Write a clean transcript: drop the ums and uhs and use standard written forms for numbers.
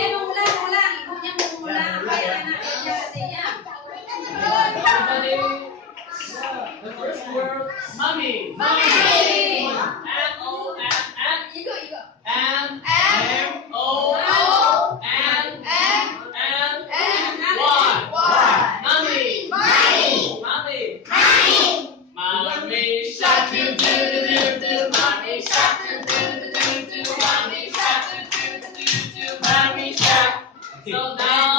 Ngulang, ngulang. Ibunya mau ngulang. Apa yang anak adiknya? Everybody, the first word, mommy. Mommy. M-O-M-M. Ikut, ikut. M-O-M-M-Y. Mommy. Mommy. Mommy shark do do do do. Mommy shark do do do do. Mommy shark do do do do. Mommy shark. So now